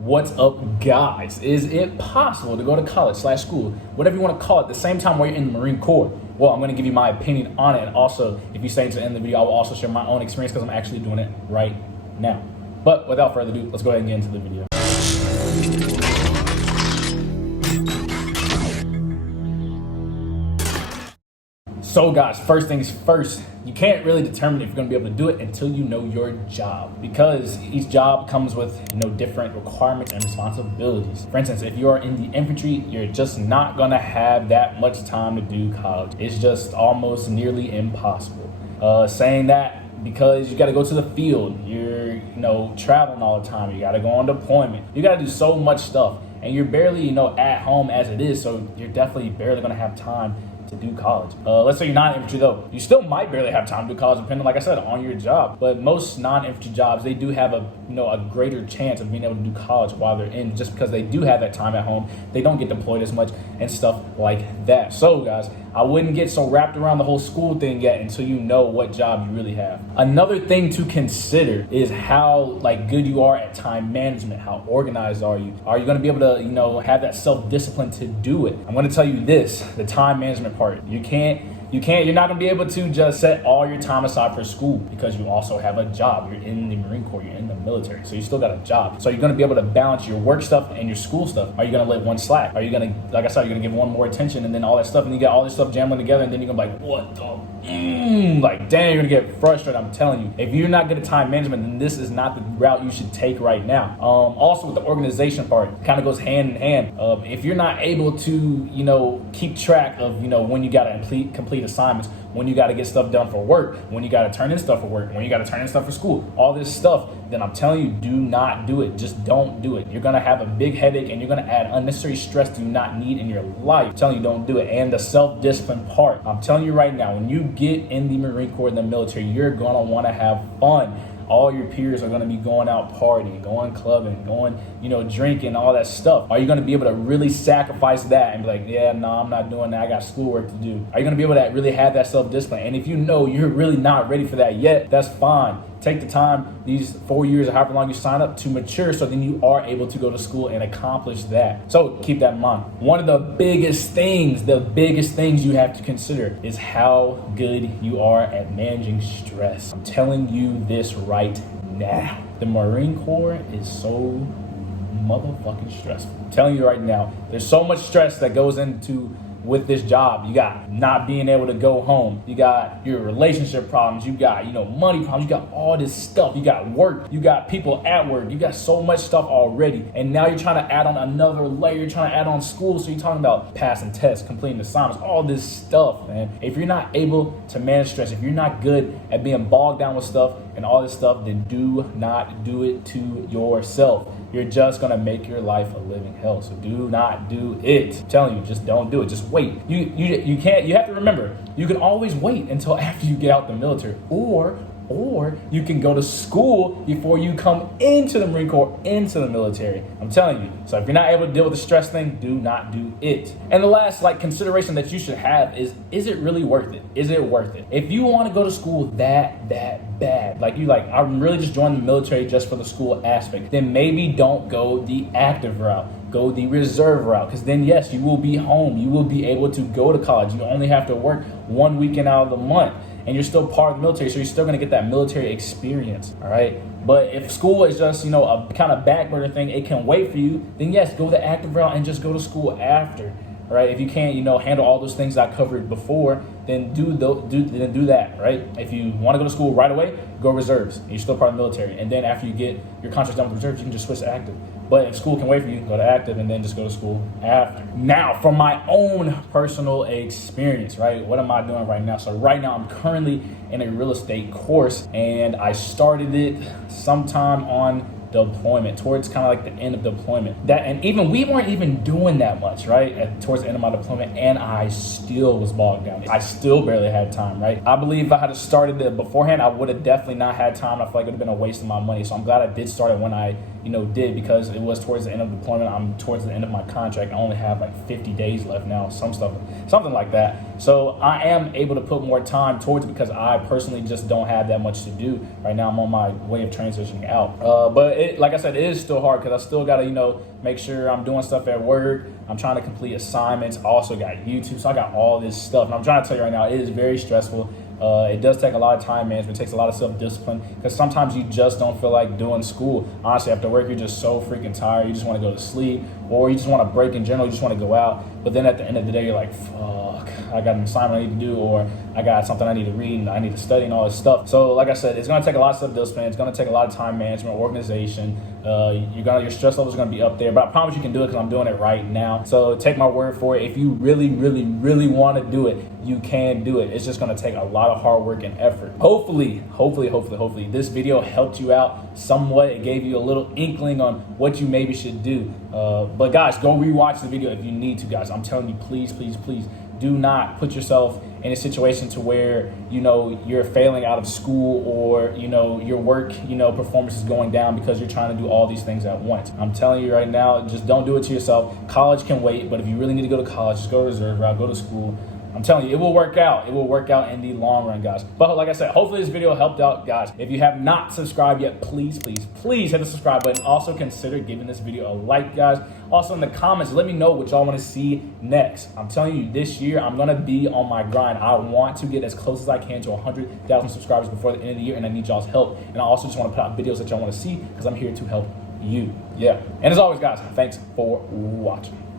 What's up, guys? Is it possible to go to college / school, whatever you want to call it, at the same time while you're in the Marine Corps? Well, I'm going to give you my opinion on it, and also, if you stay to the end of the video, I will also share my own experience because I'm actually doing it right now. But without further ado, let's go ahead and get into the video. So guys, first things first, you can't really determine if you're going to be able to do it until you know your job, because each job comes with different requirements and responsibilities. For instance, if you are in the infantry, you're just not going to have that much time to do college. It's just almost nearly impossible. Saying that, because you got to go to the field, you're traveling all the time, you got to go on deployment, you got to do so much stuff, and you're barely at home as it is, so you're definitely barely going to have time to do college. Let's say you're not infantry though. You still might barely have time to do college, depending, like I said, on your job. But most non-infantry jobs, they do have a greater chance of being able to do college while they're in, just because they do have that time at home. They don't get deployed as much and stuff like that. So guys, I wouldn't get so wrapped around the whole school thing yet until you know what job you really have. Another thing to consider is how good you are at time management. How organized are you? Are you going to be able to have that self-discipline to do it? I'm going to tell you this: the time management part. You're not gonna be able to just set all your time aside for school, because you also have a job. You're in the Marine Corps, you're in the military, so you still got a job. So you're gonna be able to balance your work stuff and your school stuff. Are you gonna let one slack? Are you gonna, like I said, you're gonna give one more attention and then all that stuff, and you get all this stuff jambling together, and then you're gonna be like, what the? Dang, you're gonna get frustrated. I'm telling you, if you're not good at time management, then this is not the route you should take right now. Also with the organization part, kind of goes hand in hand. If you're not able to, keep track of, when you gotta complete assignments, when you gotta get stuff done for work, when you gotta turn in stuff for work, when you gotta turn in stuff for school, all this stuff, then I'm telling you, do not do it. Just don't do it. You're gonna have a big headache, and you're gonna add unnecessary stress you do not need in your life. I'm telling you, don't do it. And the self-discipline part, I'm telling you right now, when you get in the Marine Corps, in the military, you're gonna wanna have fun. All your peers are going to be going out partying, going clubbing, going, drinking, all that stuff. Are you going to be able to really sacrifice that and be like, yeah, no, I'm not doing that, I got schoolwork to do? Are you going to be able to really have that self-discipline? And if you know you're really not ready for that yet, that's fine. Take the time, these 4 years or however long you sign up, to mature, so then you are able to go to school and accomplish that. So keep that in mind. One of the biggest things you have to consider is how good you are at managing stress. I'm telling you this right now. The Marine Corps is so motherfucking stressful. I'm telling you right now, there's so much stress that goes into with this job. You got not being able to go home, you got your relationship problems, you got money problems, you got all this stuff, you got work, you got people at work, you got so much stuff already, and now you're trying to add on another layer. You're trying to add on school, so you're talking about passing tests, completing assignments, all this stuff, man. If you're not able to manage stress, if you're not good at being bogged down with stuff and all this stuff, then do not do it to yourself. You're just gonna make your life a living hell. So do not do it. I'm telling you, just don't do it. Just wait. You can't. You have to remember, you can always wait until after you get out the military, or you can go to school before you come into the Marine Corps, into the military. I'm telling you. So if you're not able to deal with the stress thing, do not do it. And the last consideration that you should have is it really worth it? Is it worth it? If you want to go to school that bad, I'm really just joining the military just for the school aspect, then maybe don't go the active route. Go the reserve route, because then yes, you will be home. You will be able to go to college. You only have to work 1 weekend out of the month, and you're still part of the military, so you're still going to get that military experience. All right. But if school is just a kind of back burner thing, it can wait for you, then yes, go the active route and just go to school after. All right. If you can't handle all those things I covered before, then do that. Right. If you want to go to school right away, go reserves, and you're still part of the military, and then after you get your contract done with reserves, you can just switch to active. But if school can wait for you, go to active and then just go to school after. Now, from my own personal experience, right? What am I doing right now? So right now I'm currently in a real estate course, and I started it sometime on deployment, towards kind of the end of deployment. And even we weren't even doing that much, right? Towards the end of my deployment, and I still was bogged down. I still barely had time, right? I believe if I had started it beforehand, I would have definitely not had time. I feel like it would have been a waste of my money. So I'm glad I did start it when I did, because it was towards the end of deployment. I'm towards the end of my contract. I only have like 50 days left now, something like that. So I am able to put more time towards it because I personally just don't have that much to do right now. I'm on my way of transitioning out. But like I said, it is still hard because I still got to, make sure I'm doing stuff at work. I'm trying to complete assignments. I also got YouTube. So I got all this stuff. And I'm trying to tell you right now, it is very stressful. It does take a lot of time management. It takes a lot of self-discipline because sometimes you just don't feel like doing school. Honestly, after work, you're just so freaking tired. You just want to go to sleep, or you just want to break in general. You just want to go out. But then at the end of the day, you're like, fuck, I got an assignment I need to do, or I got something I need to read and I need to study and all this stuff. So like I said, it's going to take a lot of self-discipline. It's going to take a lot of time management, organization. Your stress levels are going to be up there, but I promise you can do it because I'm doing it right now. So take my word for it. If you really, really, really want to do it, you can do it. It's just going to take a lot of hard work and effort. Hopefully, this video helped you out somewhat. It gave you a little inkling on what you maybe should do. But guys, go rewatch the video if you need to, guys. I'm telling you, please, please, please do not put yourself in a situation to where, you're failing out of school, or, your work, performance is going down because you're trying to do all these things at once. I'm telling you right now, just don't do it to yourself. College can wait, but if you really need to go to college, just go to reserve route, go to school. I'm telling you, it will work out. It will work out in the long run, guys. But like I said, hopefully this video helped out, guys. If you have not subscribed yet, please, please, please hit the subscribe button. Also consider giving this video a like, guys. Also in the comments, let me know what y'all want to see next. I'm telling you, this year, I'm going to be on my grind. I want to get as close as I can to 100,000 subscribers before the end of the year, and I need y'all's help. And I also just want to put out videos that y'all want to see because I'm here to help you. Yeah. And as always, guys, thanks for watching.